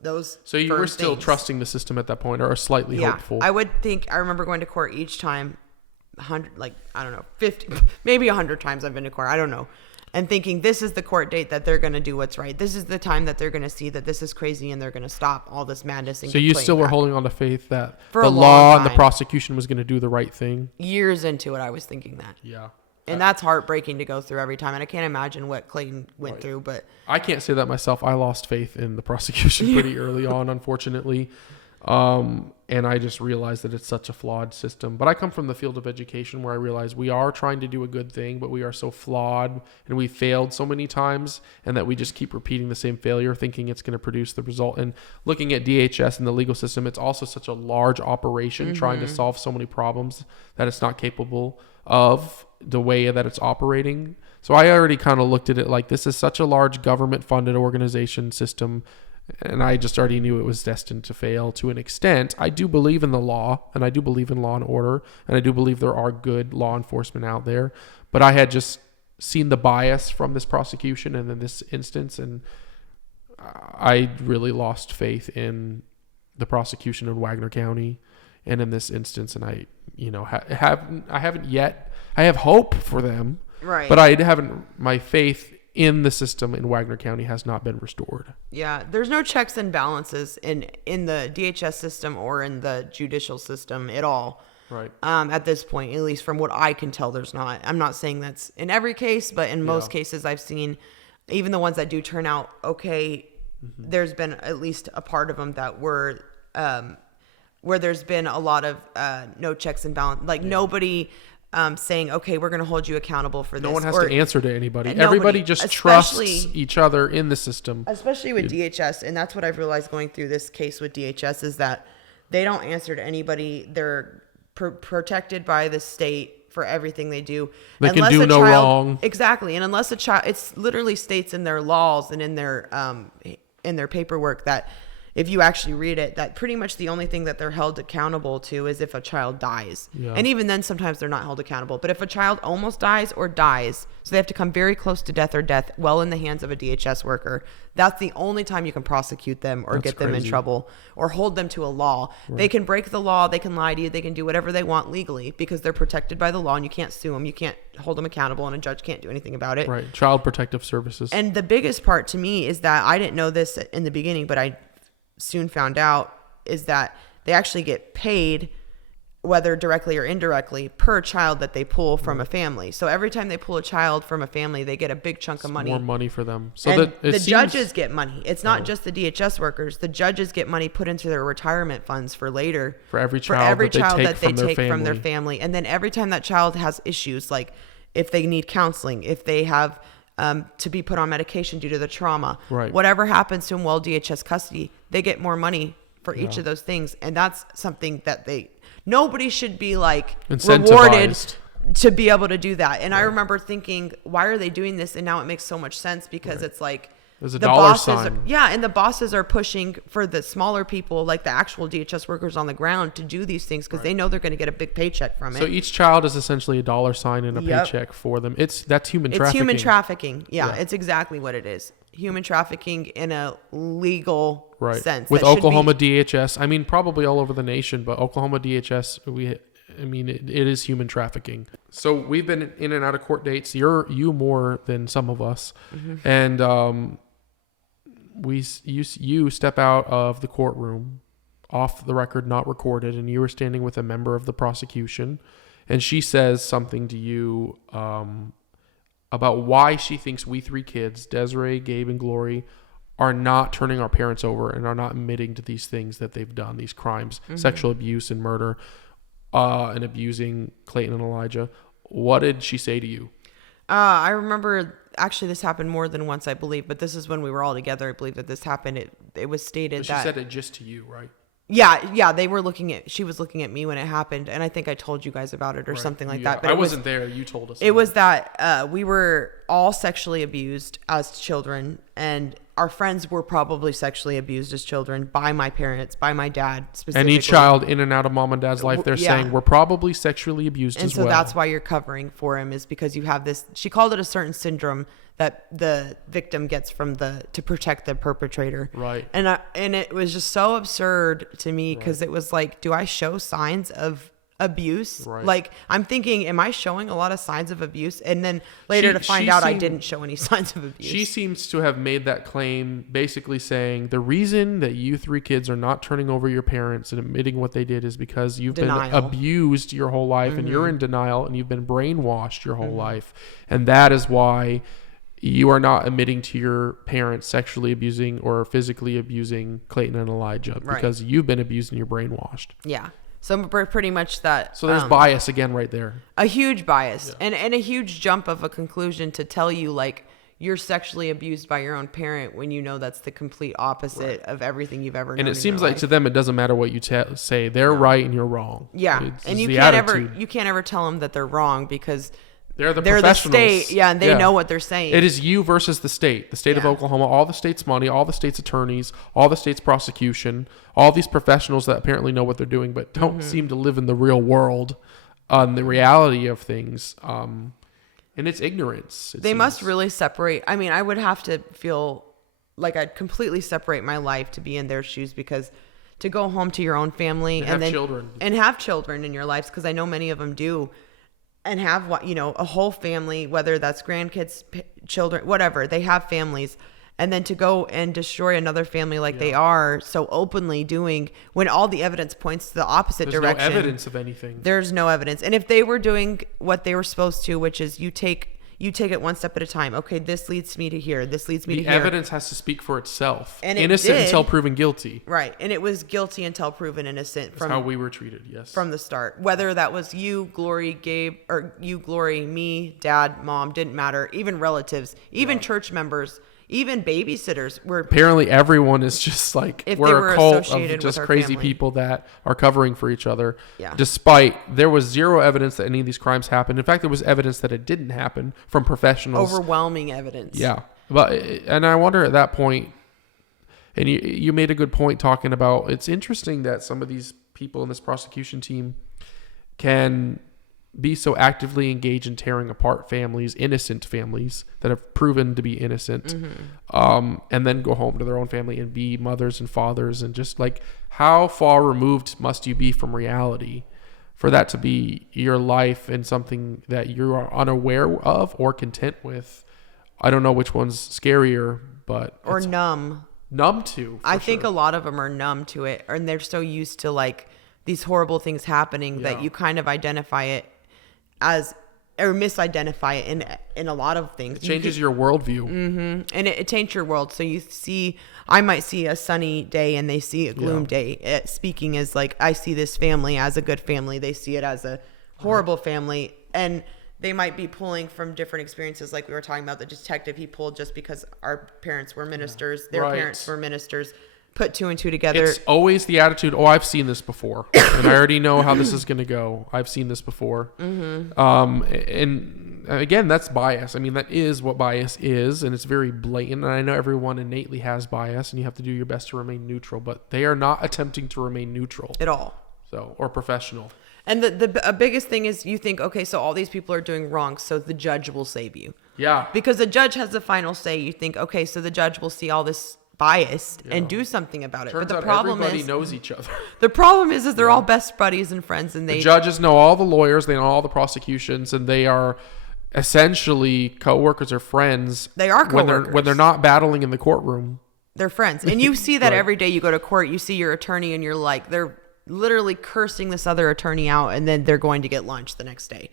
those. So you were still trusting the system at that point or slightly hopeful? I would think, I remember going to court each time, 50, maybe 100 times I've been to court. I don't know. And thinking this is the court date that they're going to do what's right. This is the time that they're going to see that this is crazy and they're going to stop all this madness. And so you still were holding on to faith that the law and the prosecution was going to do the right thing? Years into it, I was thinking that. Yeah. And that's heartbreaking to go through every time. And I can't imagine what Clayton went through. But I can't say that myself. I lost faith in the prosecution pretty early on, unfortunately. And I just realized that it's such a flawed system. But I come from the field of education where I realize we are trying to do a good thing, but we are so flawed and we failed so many times and that we just keep repeating the same failure thinking it's going to produce the result. And looking at DHS and the legal system, it's also such a large operation trying to solve so many problems that it's not capable of the way that it's operating. So I already kind of looked at it like this is such a large government funded organization system. And I just already knew it was destined to fail to an extent. I do believe in the law, and I do believe in law and order, and I do believe there are good law enforcement out there. But I had just seen the bias from this prosecution and in this instance, and I really lost faith in the prosecution in Wagoner County and in this instance. And I haven't yet. I have hope for them, right? But I haven't. My faith in the system in Wagoner County has not been restored. Yeah, there's no checks and balances in the DHS system or in the judicial system at all. Right. At this point, at least from what I can tell, there's not. I'm not saying that's in every case, but in most cases I've seen, even the ones that do turn out okay, there's been at least a part of them that were where there's been a lot of no checks and balance, like nobody saying, okay, we're going to hold you accountable for this. No one has to answer to anybody. Everybody just trusts each other in the system. Especially with DHS. And that's what I've realized going through this case with DHS is that they don't answer to anybody. They're protected by the state for everything they do. They can do no wrong. Exactly. And unless a child, it's literally states in their laws and in their paperwork that if you actually read it, that pretty much the only thing that they're held accountable to is if a child dies. Yeah. And even then, sometimes they're not held accountable. But if a child almost dies or dies, so they have to come very close to death or death well in the hands of a DHS worker, that's the only time you can prosecute them or get them in trouble or hold them to a law. Right. They can break the law. They can lie to you. They can do whatever they want legally because they're protected by the law, and you can't sue them. You can't hold them accountable, and a judge can't do anything about it. Right. Child Protective Services. And the biggest part to me is that I didn't know this in the beginning, but I soon found out, is that they actually get paid, whether directly or indirectly, per child that they pull from a family. So every time they pull a child from a family, they get a big chunk of money. More money for them. So and the judges get money. It's not just the DHS workers. The judges get money put into their retirement funds for later. For every child that they take from their family. And then every time that child has issues, like if they need counseling, if they have to be put on medication due to the trauma, right. whatever happens to them while DHS custody, they get more money for each of those things. And that's something that nobody should be like rewarded to be able to do that. And I remember thinking, why are they doing this? And now it makes so much sense because it's like there's a dollar sign. And the bosses are pushing for the smaller people, like the actual DHS workers on the ground, to do these things because they know they're going to get a big paycheck from it. So each child is essentially a dollar sign and a paycheck for them. That's human trafficking. It's human trafficking. Yeah, it's exactly what it is. Human trafficking in a legal sense. With Oklahoma DHS, I mean, probably all over the nation, but Oklahoma DHS, it is human trafficking. So we've been in and out of court dates. You more than some of us, and you step out of the courtroom, off the record, not recorded, and you were standing with a member of the prosecution, and she says something to you about why she thinks we three kids, Desiree, Gabe, and Glory, are not turning our parents over and are not admitting to these things that they've done, these crimes, sexual abuse and murder, and abusing Clayton and Elijah. What did she say to you? I remember, actually, this happened more than once, I believe, but this is when we were all together. I believe that this happened. It was stated She said it just to you, right? Yeah. She was looking at me when it happened, and I think I told you guys about it or something like that. But I wasn't there. You told us. It was that we were all sexually abused as children, and our friends were probably sexually abused as children by my parents, by my dad specifically. Any child in and out of mom and dad's life, they're saying we're probably sexually abused as well. And so that's why you're covering for him, is because you have this, she called it a certain syndrome that the victim gets to protect the perpetrator. Right. And it was just so absurd to me because it was like, do I show signs of abuse? Right. Like, I'm thinking, am I showing a lot of signs of abuse? And then later to find out I didn't show any signs of abuse. She seems to have made that claim, basically saying the reason that you three kids are not turning over your parents and admitting what they did is because you've been abused your whole life, and you're in denial, and you've been brainwashed your whole life. And that is why you are not admitting to your parents sexually abusing or physically abusing Clayton and Elijah because you've been abused and you're brainwashed. Yeah. So pretty much that. So there's bias again right there. A huge bias and a huge jump of a conclusion to tell you like you're sexually abused by your own parent when you know that's the complete opposite of everything you've ever known. And it seems like to them it doesn't matter what you say. They're right and you're wrong. Yeah. And you can't ever tell them that they're wrong because they're the state, and they know what they're saying. It is you versus the state of Oklahoma, all the state's money, all the state's attorneys, all the state's prosecution, all these professionals that apparently know what they're doing, but don't seem to live in the real world, the reality of things, and it's ignorance. They must really separate. I mean, I would have to feel like I'd completely separate my life to be in their shoes, because to go home to your own family and have children in your lives, because I know many of them do. And have a whole family, whether that's grandkids, children, whatever, they have families, and then to go and destroy another family like they are so openly doing, when all the evidence points to the opposite direction. There's no evidence of anything. There's no evidence. And if they were doing what they were supposed to, which is you take it one step at a time. Okay, this leads me to here. This leads me to here. The evidence has to speak for itself. And innocent until proven guilty. Right. And it was guilty until proven innocent. That's how we were treated, yes. From the start. Whether that was you, Glory, Gabe, or you, Glory, me, dad, mom, didn't matter. Even relatives, even church members, even babysitters were. Apparently everyone is just like, we're a cult of just crazy people that are covering for each other. Yeah. Despite there was zero evidence that any of these crimes happened. In fact, there was evidence that it didn't happen from professionals. Overwhelming evidence. Yeah. And I wonder at that point, And you made a good point talking about, it's interesting that some of these people in this prosecution team can be so actively engaged in tearing apart families, innocent families that have proven to be innocent, and then go home to their own family and be mothers and fathers. And just like, how far removed must you be from reality for that to be your life and something that you are unaware of or content with? I don't know which one's scarier, but or numb to. I think a lot of them are numb to it, and they're so used to like these horrible things happening that you kind of identify it as, or misidentify it in a lot of things. It changes your worldview. And it changes your world. So I might see a sunny day and they see a gloom day. Speaking as like, I see this family as a good family. They see it as a horrible family. And they might be pulling from different experiences. Like we were talking about the detective, he pulled just because our parents were ministers. Their parents were ministers. Put two and two together. It's always the attitude, oh, I've seen this before. And I already know how this is going to go. I've seen this before. And again, that's bias. I mean, that is what bias is. And it's very blatant. And I know everyone innately has bias and you have to do your best to remain neutral. But they are not attempting to remain neutral. At all. Or professional. And the biggest thing is you think, okay, so all these people are doing wrong, so the judge will save you. Yeah. Because the judge has the final say. You think, okay, so the judge will see all this biased and do something about it. Turns but the out problem everybody is knows each other. The problem is they're all best buddies and friends, and the judges know all the lawyers, they know all the prosecutions, and they are essentially co-workers or friends. They are co-workers when they're not battling in the courtroom. They're friends, and you see that every day you go to court. You see your attorney, and you're like, they're literally cursing this other attorney out, and then they're going to get lunch the next day,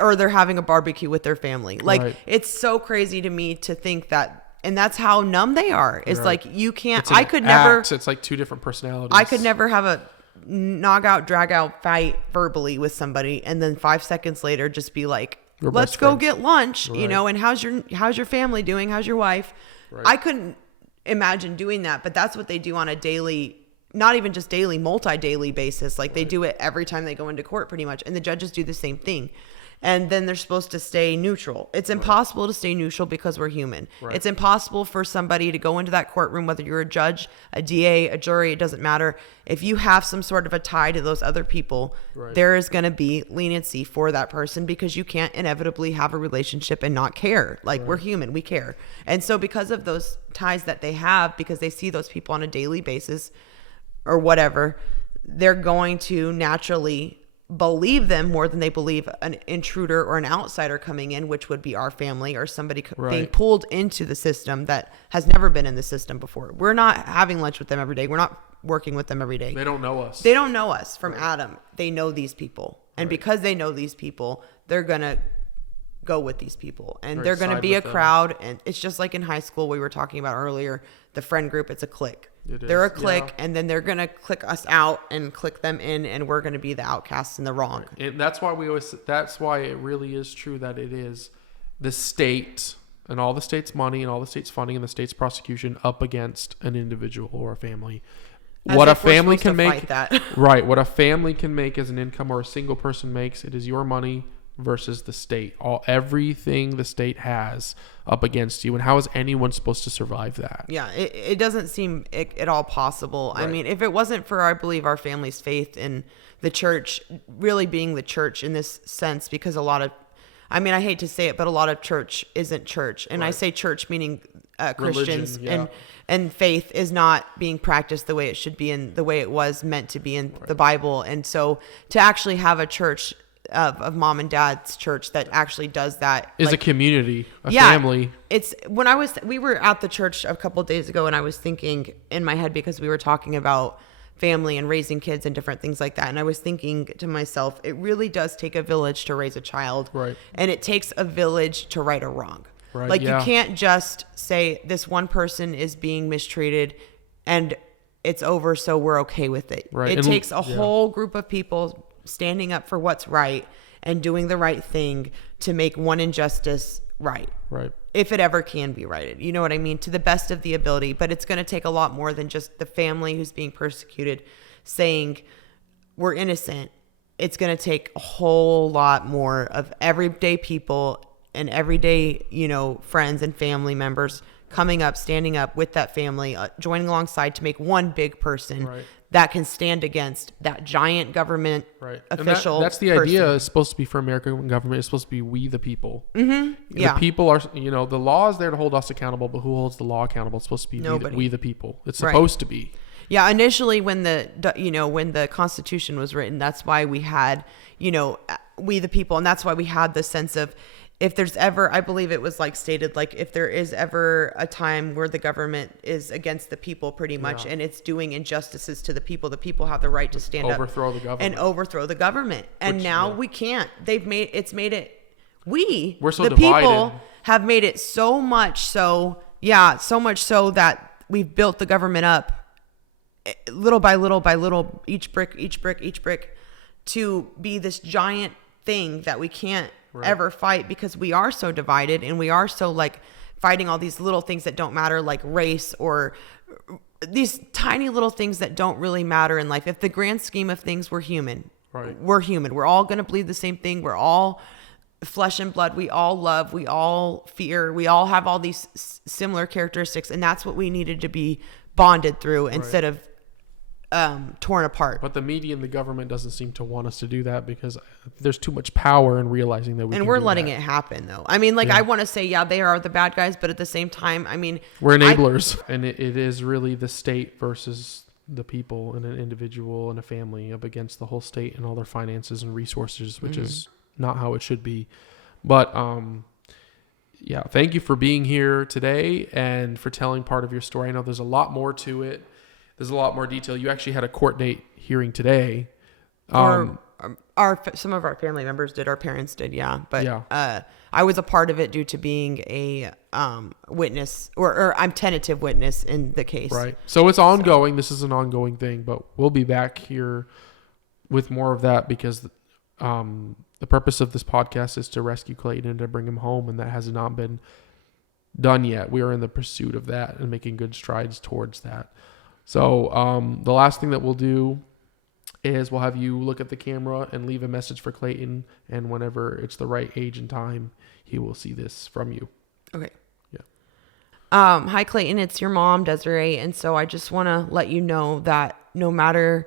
or they're having a barbecue with their family. It's so crazy to me to think that. And that's how numb they are. It's like, you can't, I could never. It's like two different personalities. I could never have a knock out, drag out fight verbally with somebody. And then 5 seconds later, just be like, let's go get lunch, and how's your family doing? How's your wife? I couldn't imagine doing that, but that's what they do on a daily, not even just daily, multi-daily basis. Like they do it every time they go into court pretty much. And the judges do the same thing. And then they're supposed to stay neutral. It's impossible to stay neutral because we're human. It's impossible for somebody to go into that courtroom, whether you're a judge, a DA, a jury, it doesn't matter. If you have some sort of a tie to those other people, there is going to be leniency for that person because you can't inevitably have a relationship and not care. Like we're human, we care. And so because of those ties that they have, because they see those people on a daily basis or whatever, they're going to naturally believe them more than they believe an intruder or an outsider coming in, which would be our family or somebody being pulled into the system that has never been in the system before. We're not having lunch with them every day. We're not working with them every day. They don't know us. They don't know us from Adam. They know these people. And because they know these people, they're going to go with these people. And they're going to be a crowd. And it's just like in high school we were talking about earlier, the friend group, it's a clique. They're a clique, and then they're going to click us out and click them in, and we're going to be the outcasts and the wrong. And that's why it really is true that it is the state and all the state's money and all the state's funding and the state's prosecution up against an individual or a family. What a family can make, what a family can make as an income or a single person makes, it is your money versus the state. Everything the state has up against you, and how is anyone supposed to survive that? Yeah, it doesn't seem at all possible. I mean, if it wasn't for, I believe, our family's faith in the church really being the church in this sense, because a lot of, I mean, I hate to say it, but a lot of church isn't church, and I say church meaning Christians, religion, and faith is not being practiced the way it should be and the way it was meant to be in the Bible. And so to actually have a church of mom and dad's church that actually does that is a community, family. It's we were at the church a couple of days ago, and I was thinking in my head, because we were talking about family and raising kids and different things like that, and I was thinking to myself, it really does take a village to raise a child, and it takes a village to right a wrong. You can't just say this one person is being mistreated and it's over, so we're okay with it. It takes a whole group of people standing up for what's right and doing the right thing to make one injustice right. If it ever can be righted. You know what I mean? To the best of the ability. But it's going to take a lot more than just the family who's being persecuted saying we're innocent. It's going to take a whole lot more of everyday people and everyday, friends and family members coming up, standing up with that family, joining alongside to make one big person that can stand against that giant government official. That's the idea. It's supposed to be for American government. It's supposed to be we the people. Mm-hmm. Yeah. The people are, the law is there to hold us accountable, but who holds the law accountable? It's supposed to be we the people. It's supposed to be. Yeah. Initially, when the Constitution was written, that's why we had, we the people, and that's why we had the sense of, if there's ever, I believe it was stated, if there is ever a time where the government is against the people pretty much, and it's doing injustices to the people have the right to stand up and overthrow the government. And now we can't. We're so divided. People have made it so much so that we've built the government up little by little, each brick, to be this giant thing that we can't ever fight, because we are so divided, and we are so fighting all these little things that don't matter, like race, or these tiny little things that don't really matter in life. If the grand scheme of things, we're human. We're human. We're all going to bleed the same thing. We're all flesh and blood. We all love. We all fear. We all have all these similar characteristics, and that's what we needed to be bonded through instead of torn apart. But the media and the government doesn't seem to want us to do that, because there's too much power in realizing that we're letting it happen, though. I mean, I want to say, they are the bad guys, but at the same time, I mean, we're enablers. And it is really the state versus the people, and an individual and a family up against the whole state and all their finances and resources, which is not how it should be. But thank you for being here today and for telling part of your story. I know there's a lot more to it. There's a lot more detail. You actually had a court date hearing today. Some of our family members did. Our parents did, But I was a part of it due to being a witness, or I'm tentative witness in the case. Right. So it's ongoing. This is an ongoing thing, but we'll be back here with more of that, because the purpose of this podcast is to rescue Clayton and to bring him home, and that has not been done yet. We are in the pursuit of that and making good strides towards that. So the last thing that we'll do is we'll have you look at the camera and leave a message for Clayton, and whenever it's the right age and time, he will see this from you. Okay. Yeah. Hi, Clayton. It's your mom, Desiree. And so I just want to let you know that no matter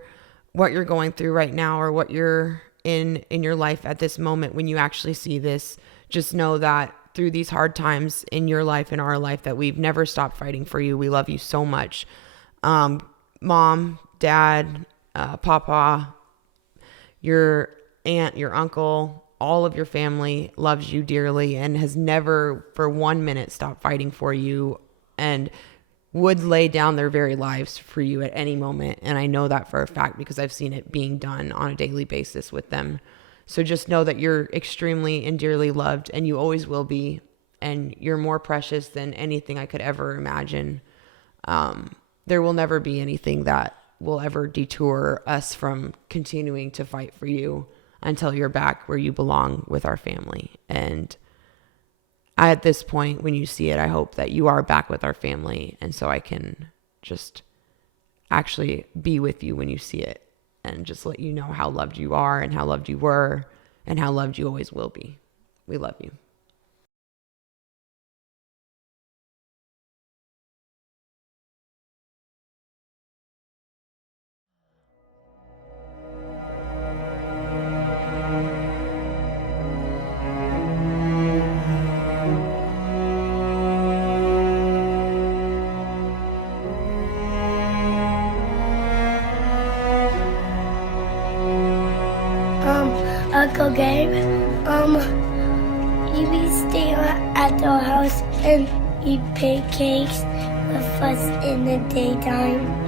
what you're going through right now, or what you're in your life at this moment, when you actually see this, just know that through these hard times in your life, in our life, that we've never stopped fighting for you. We love you so much. Mom, Dad, Papa, your aunt, your uncle, all of your family loves you dearly and has never for 1 minute stopped fighting for you, and would lay down their very lives for you at any moment. And I know that for a fact, because I've seen it being done on a daily basis with them. So just know that you're extremely and dearly loved, and you always will be, and you're more precious than anything I could ever imagine. There will never be anything that will ever detour us from continuing to fight for you until you're back where you belong with our family. And at this point, when you see it, I hope that you are back with our family, and so I can just actually be with you when you see it, and just let you know how loved you are, and how loved you were, and how loved you always will be. We love you. Uncle Gabe, he be staying at the house and eat pancakes with us in the daytime.